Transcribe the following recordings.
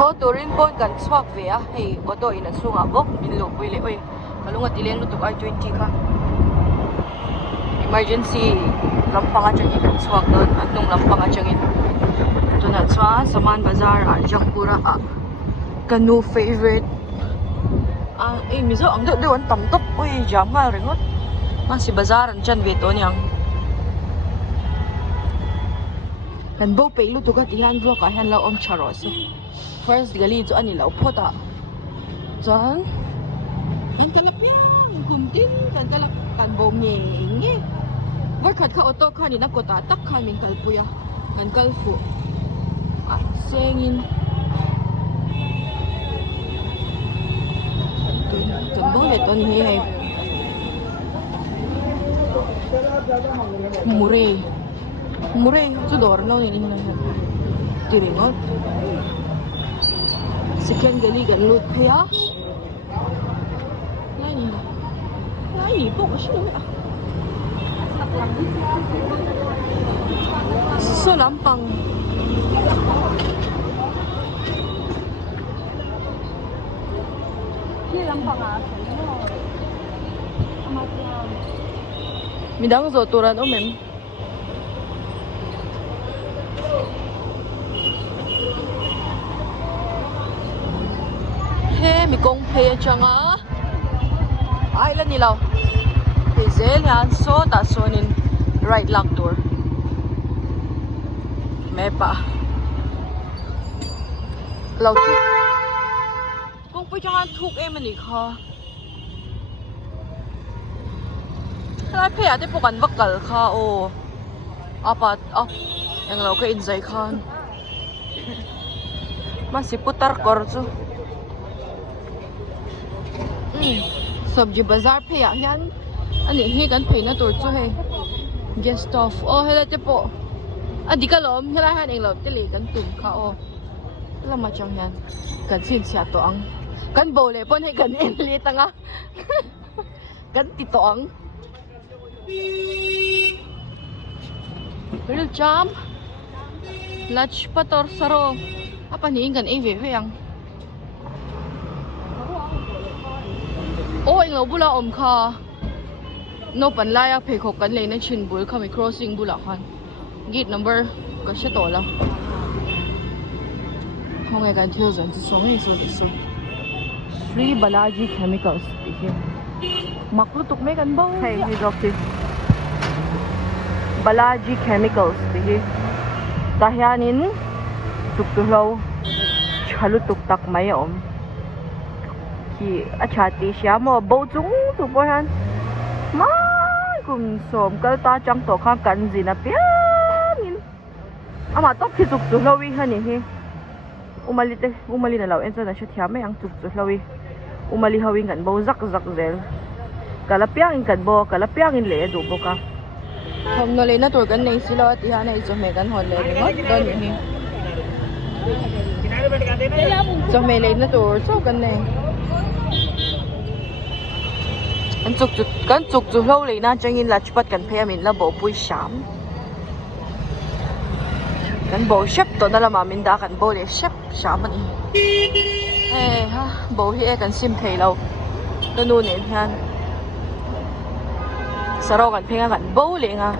ho turin pon kan swak ve a hei oto ina sunga bok min lo pui le oi kalunga tileng lu tuk I-20 ka emergency lampang a changin kan swak don antung lampang a changin tunat swa saman bazar a jangpura a kanu favorite Mizo ang doon tam top oi jam nga ringot Masi bazar an chan ve to nyang kan bo pe lu tu ka tihan vlog ka han la om charo se first gali chu ani lo phota chan an kalapyang kumtin kan bo nge nge war khat kha auto kha ni na kota tak kha min kalpuya kan kalfu sengin kan bo le ton hi hai Mure, itu dorno ini mana? Tiringot. Sekian kali kan lut ya. Ini pokok sih lah. So lampang. Ini lampang Midang zoturan mem. Mi kong phe changa ai la ni law Hazel yan so ta sonin right lock door me pa law tu kong phe changa thuk em ani kha la phe ate pokan vakal kha o apat ang law ka injai khan Masi putar kor chu Sabji bazar pe ya yan ani hi kan pe na tur chu he guest of hela te po adi ka lom hela han eng lo te le kan tum kha la ma chang yan kan sin sia to ang kan bo le pon he kan en le tanga kan ti to ang real jam lach pator saro apa ni kan e ve ve ang anh lâu bula kha no pan laya phe khok kan le na chin bul kha mi crossing bula khan gate number ka she to la hong ai kan thil zon chu song ei so so free balaji chemicals here maklu tuk me kan bang hey hi doctor balaji chemicals here tahyanin tuk tu lo chalu tuk tak mai om achati siya mo bo chung tu po han mai kum som kal ta chang to kha kan zina pianin ama top ki tuk tu lowi hani he umali na law en sa na siya thya me ang tuk tu lowi umali hawing kan bo zak zel kalapyang in kan bo kalapyang in le du bo ka thom no le na tur kan nei silo ti ha nei zo me kan hon le ngot don ni zo me le na tur so kan nei kan chuk lâu lấy na changin là chupat kan phe min la bo pui sham kan bo shep to na la ma min da kan bo le shep sham ani ha bo hi kan sim thei lo to nu ne han saro kan phe kan bo le nga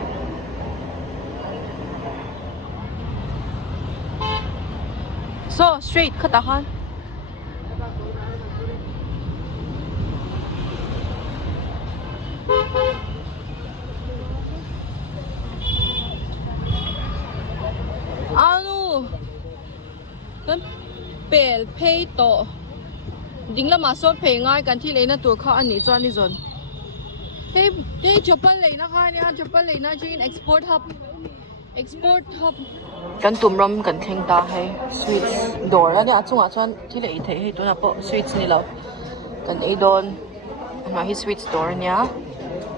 so straight khata khan kan pel pay to ding la ma so pay ngai kan thi le na tur kha ani chuan ni zon hey chopal le na kha ni han chopal le na chin export hub kan tum ram kan theng ta hai sweets dor ani achunga chuan thi le thei hei to na po sweets ni lo kan ei don ma hi sweets store nya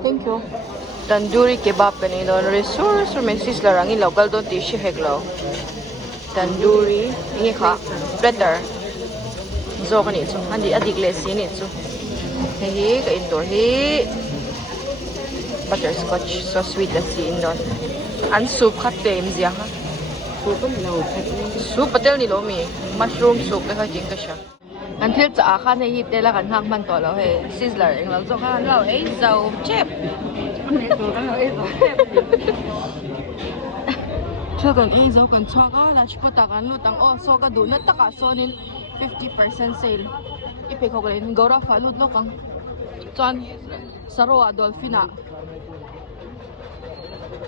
thank you tandoori kebab kan ei don resource message la rangi local don ti shi heklo tandoori ini kha platter zo kan ni chu handi adik le si ni chu hi ka indoor hi butterscotch so sweet la si indon an soup khat tem zia ha soup patel ni lo mi mushroom soup cái hơi chính cái sao anh thiết trả khăn này hít đây là gần hàng man to lo he sizzler anh lo cho khăn lo ấy dầu chép chưa cần ấy dầu cần cho cái là chỉ có tắc anh lút tăng so cái đủ nó tất cả so nên 50% sale ít phải không lên gấu đó phải lút lo căng chọn saro dolphin à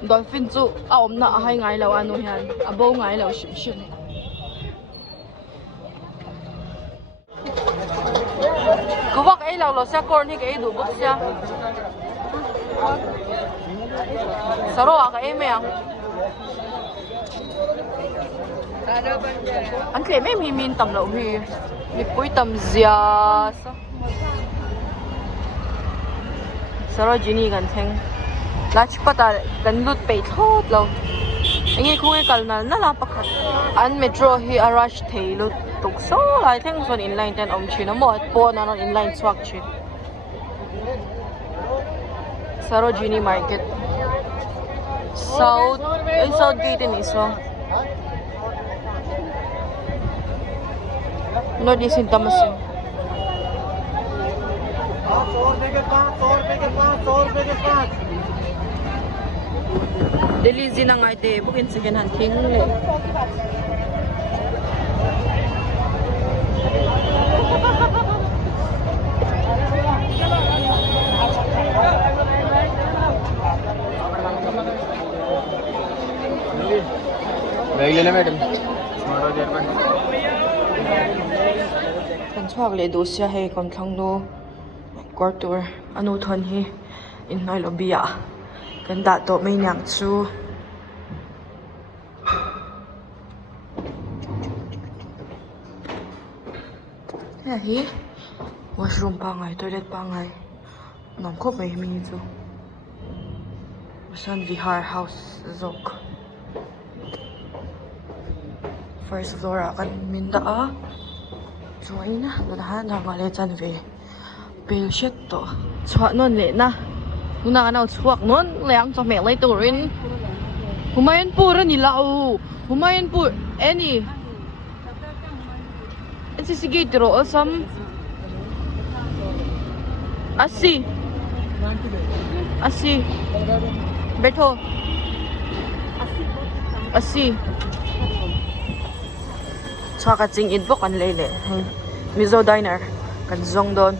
dolphin chu ôm na hai ngày lâu anh hiền abo ngày lâu xịn xịn cứ vác ấy lâu lo xe corn thì cái ấy đủ bốc xe saro cái ấy mày anh kể mấy mình tầm lẩu thì mình cuối tầm zia saro Jenny gần theng lá chip ta gần lút bể thốt lâu anh ấy không ai cần là nó là bạc anh metro hi arash thấy lút tục số lại theng son inline ten om chi nó một po na non inline swag chi saro Jenny market south gate ni so no di sin tamasin Delhi zina ngai te bukin second hand thing le madam kan chuak le du sia he kon thang no quarter anu thon hi in noi lobby a kan da to mai nyang chu ya hi washroom pa ngai toilet pa ngai nom khop mai mi chu San Vihar house zok first floor a kan min da a chuai na do da han ra le chan ve pel shet to chwa non le na nuna na chuak non leang cho me lai turin humayan pur ni lau humayan pur any it's a gate ro asam अस्सी बैठो 80 chaka ching in bok an leile Mizo Diner kan zong don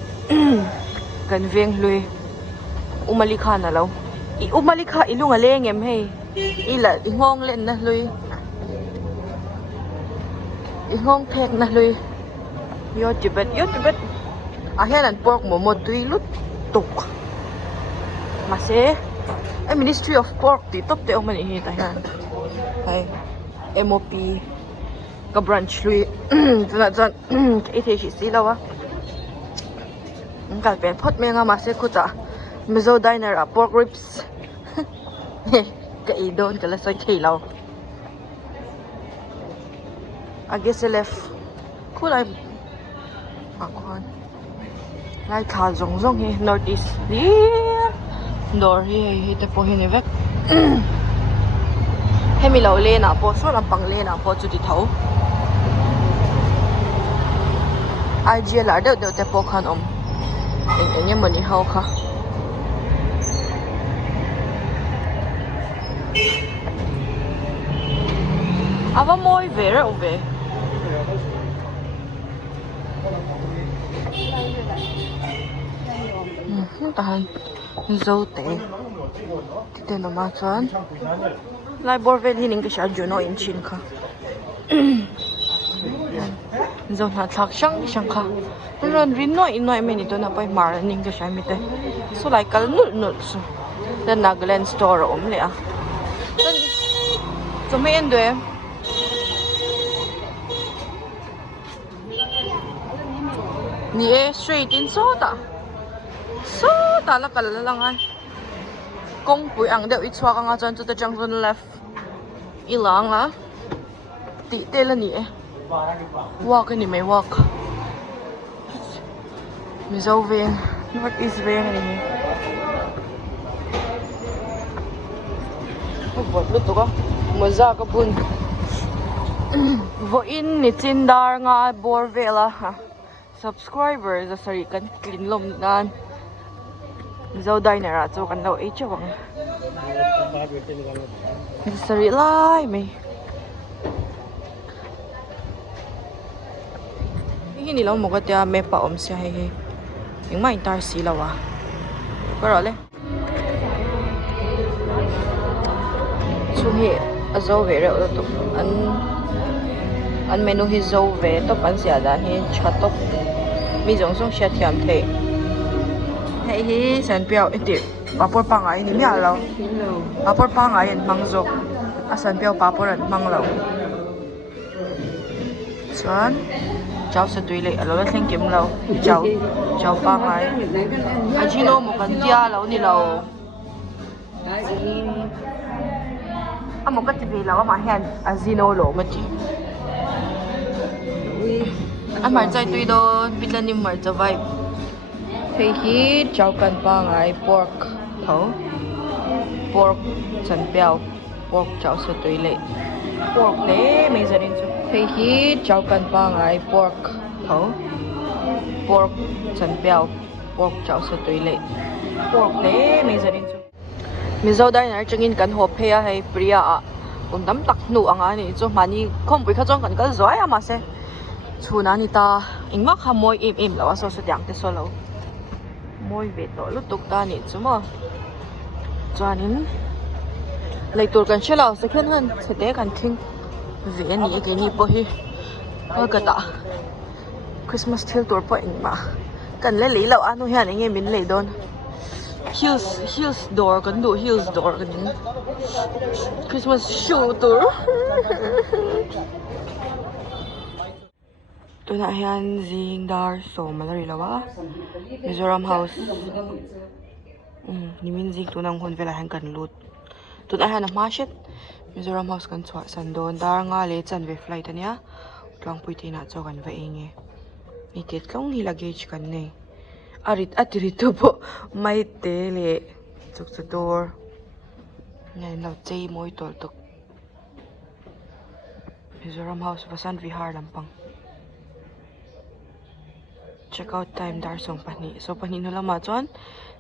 kan veng lui umali kha na lo I umali kha ilunga lengem he ila ingong len na lui ingong thek na lui yo tibet a helan pork momo tui lut tuk Masi Ministry of Pork ti top te omani hi ta han hai MOP ka branch lui tuna chan ke the shi si lawa kal pen phot me nga Masi khuta Mizo Diner a pork ribs ke I don kala sai thei law I guess left khulai akwan lai tha zong zong hi northeast door hi te po hi ni vek hemi lo le na po so lam pang le na po chu ti thau IGL ar de te po khan om en yam mani hau kha ava moi ver ove tahan zo te tite no ma chuan lai borvel hining ke sha juno in chin kha zo na thak shang kha ron rin no in noi me ni to na pai mar ning ke sha mi te so lai kal nul so the Nagaland store om le a so me en de ni e straight in so ta la kal lang ai kong pui ang deuh I chhuak anga chuan chu te junction left ilang a ti te la ni e walk ani mai walk Mizo veng north east veng ani bot lu to ka moza ka bun Vo in ni chindar nga bor vela subscribers a sari kan clean lom nan Mizo Diner a chu kan lo e chawang sari lai me hi ni lo mo ka tia me pa om sia he ing mai tar si lawa ko ro le chu he a zo ve re o to an menu hi zo ve to pan sia dan hi chatok mi jong song sia thiam the hei hi san piao iti papor pangai ni mi alo papor pangai en mangzo a san piao papor an manglo chuan chao sa tui le alo la thleng kim lo chao pangai a chino mo kan tia lo ni lo amo ka ti ve lo ma hian a zino lo ma ti an mar chai tui do bilanim mar chawai hei hi chao kan pangai pork tho pork chan piao pork chao sa tui le pork le me zarin chu hei hi chao kan pangai pork tho pork chan piao pork chao sa tui le pork le me zarin chu Mizo Diner changin kan hop he a hei priya a dam tak nu anga ni chu mani khom pui kha chong kan kal zoi ama se chuna ni ta ingma kha moi em lawa so dyang te so lo moi ve to lu tuk ta ni chu mo chuanin leitur kan shela second hand chete kan thing ve ni ke ni po hi agata Christmas thil tur po ingma kan le lo anu hian nge min le don Hills door kan do Hills door kan Christmas show tour tuna hian zing dar so malari lawa Mizoram house nimin zing tunang hun vela han kan lut tuna hian ma shet Mizoram house kan chwa san don dar nga le chan ve flight ania tlang puiti na cho kan ve inge ni te tlong hi luggage kan nei arit atiri tu po mai te le chuk chu door ngai lo chei moi tol tok Mizoram house vasan vihar lampang checkout time dar song pani so pani no lama chon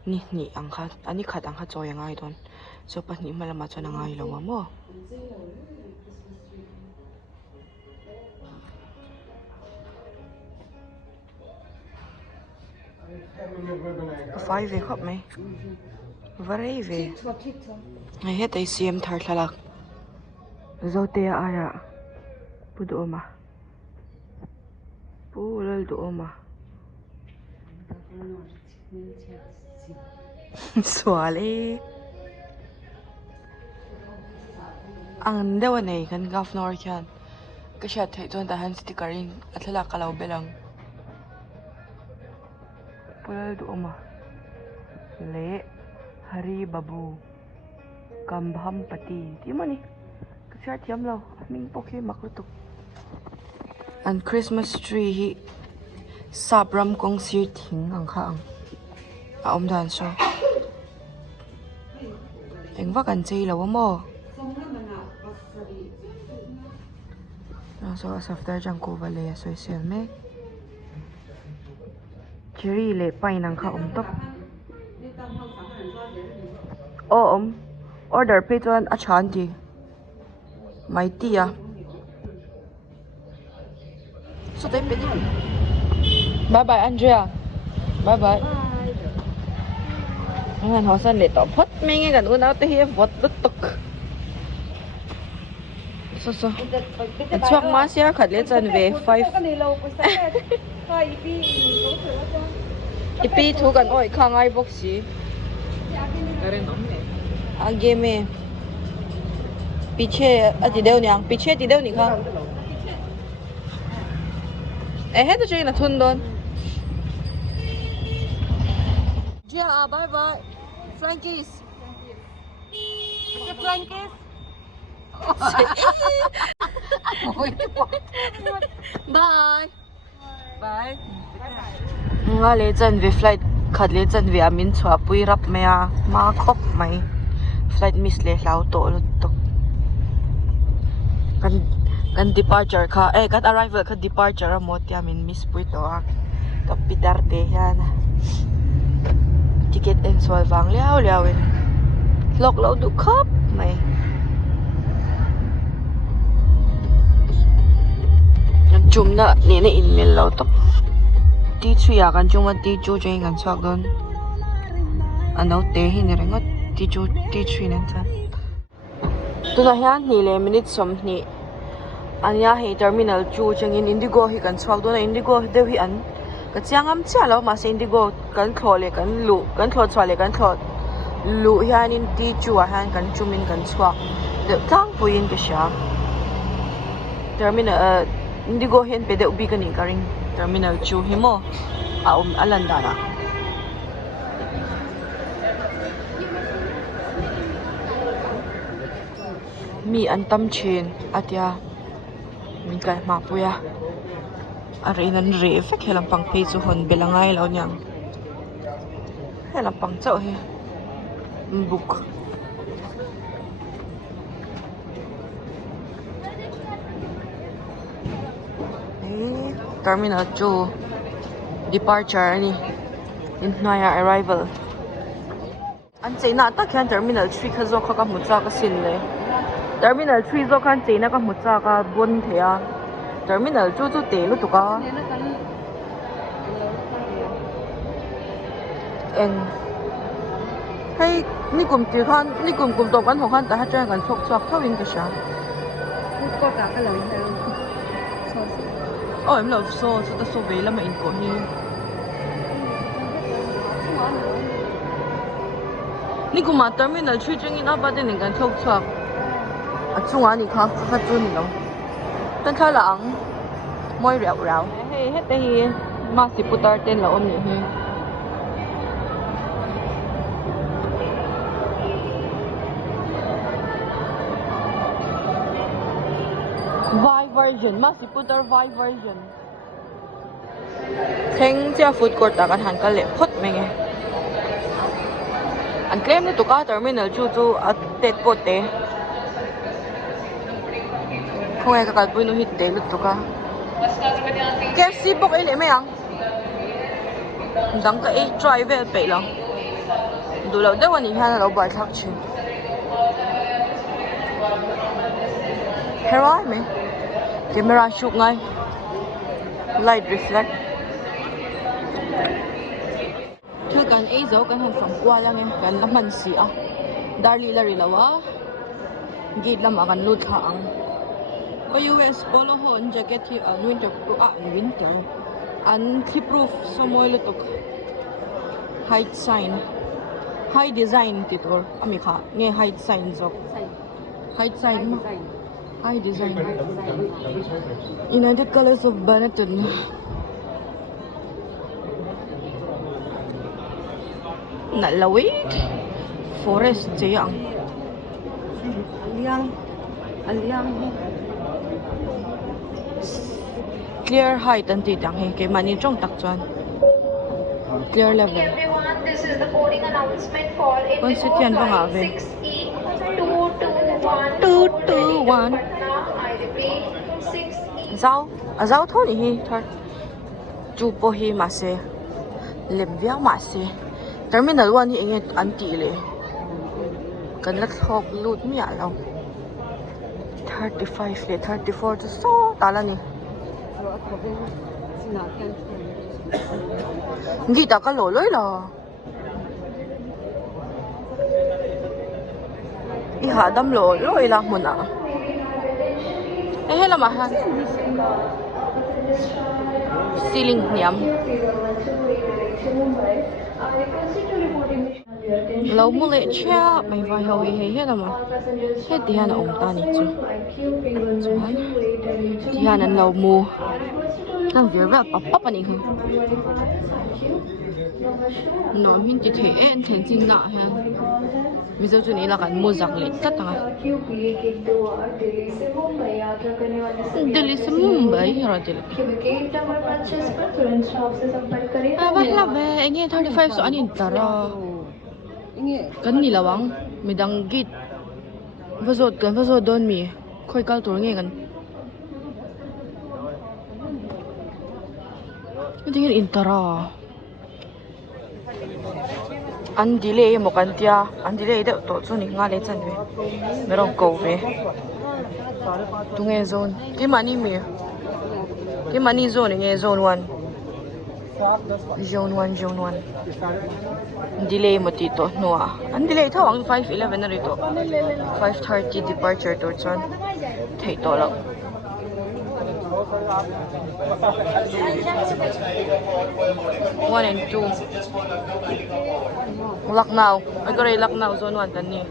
ni angkha ani khat angkha choi angai don so pani malama chon angai lo mo 5 khop mai varai ve ai het ai sim thar thalak zote aya pudu oma pulal du oma swale ang dewa nei kan governor khan ka sha thai chon ta han stickering athala kalau belang pulal du oma le hari babu kambham pati timani ka thiam lo ming pokhe maklutuk an Christmas tree hi sabram kong sir thing ang kha ang a om dan so engwa kan chei lo mo so after jang ko vale social me cherry le pai nang kha om tok order pe chuan a chan ti mai ti a so tai pe bye bye Andrea bye bye ngan hosan le to phot me nge kan una te hi vot tuk so chuak ma sia khat le chan ve 5 ipi thu kan oi khangai boxi आगे में पीछे अति देव न्यां पीछे अति देव निखा है तो चाहिए ना थुन दोन जी हाँ bye bye frankies frankies bye bye ngale chan ve flight khatle chan ve amin chwa pui rap mea ma khop mai flight miss le hlau to lu to kan departure ka kan arrival ka departure mo tiamin miss po ito kapitarte yan ticket and solvang liawin Lucknow du cup may nagchum na nina email law to T3 kan chuma T2 jay kan swag don ano te hiniringot T3 nansan ito na yan ni 11 minutes som ni anya hi terminal 2 changin indigo hi kan swag do na indigo de hi an ka chiangam cha lo ma se indigo kan thlole kan lu kan thlot chwale kan thlot lu hian in ti chu a han kan chumin kan swag de tang puin ka sha terminal indigo hen pe de ubi kan ni karing terminal 2 hi mo alanda na mi an tam chin atya min kai ma puya ari nan re fek helang pang pe chu hon belangai lo nyang helang pang chau he book terminal 2 departure ni in naya arrival an cheina ta khan terminal 3 khazo kha ka mucha ka sin le terminal 3 zo khan cheina ka mucha ka bon thea terminal 2 chu te lu tuka en hey ni kum ti khan ni kum to kan ho khan ta ha tran kan chok chok thawin ka sha ko ta ka lang ha oh em love so ta so ve la ma in ko ni ni kum ma terminal 3 changin aba den kan chok chok achunga ni kha kha chu ni lo tan tha lang moi rau rau hey het te hi Masi putar ten la om ni hi Vai version Masi putar vai version theng chia food court ta kan han ka le phot menge an claim ni to ka terminal chu chu at tet pote không ai cả cái bún nó hít té lụt cả KFC bốc ấy lấy mấy ăn đắng cái try về bể lòng đủ lâu đấyวันนี้hai là lâu bài thắc chứ hero mày camera shoot ngay light reflect thôi cái ấy dấu cái hàng phòng qua lang em cái nó mình xì à darli là rì lawa gate làm akan lụt hàng US polo ho an jacket hi an winter an clip roof somoy lutok height sign high design titor ami kha nge height sign jok height sign ma high design United Colors of Benetton na lawit forest jayang aliang clear height and titang he ke mani chong tak chuan clear level everyone, this is the boarding announcement for Constituent banga ve 221 I repeat 6E zau tho ni hi thar chu po hi ma se lem viang ma se terminal 1 hi enge anti le kan la thok lut mi a lo 35 le 34 to so tala ni Gita ka lo loi la iha dam lo loi la muna hela ma han ceiling niam lo mu le cha mai vai ho he hela ma he ti han om ta ni chu ti han an lo mu nang việc ra papa pa ni hu no min ti the en then chin na ha Mizo chu ni la kan mu zak le ta ta Delhi se Mumbai ra dil ba la ve enge 35 so anin tara kan ni lawang midang git vazot don mi khoi kal tur nge kan Tingin intara. An delay mo kantia. An delay daw to so ni nga le chan we. Merong ko we. Tunge zone. Ki mani mi. Ki mani zone nge zone 1. Zone 1, zone 1. Delay mo dito, no ah. Ang delay ito, ang 5:11 na rito. 5:30 departure to son. Ito lang. One and 2. Lucknow. Ay, Lucknow, zone 1 tani.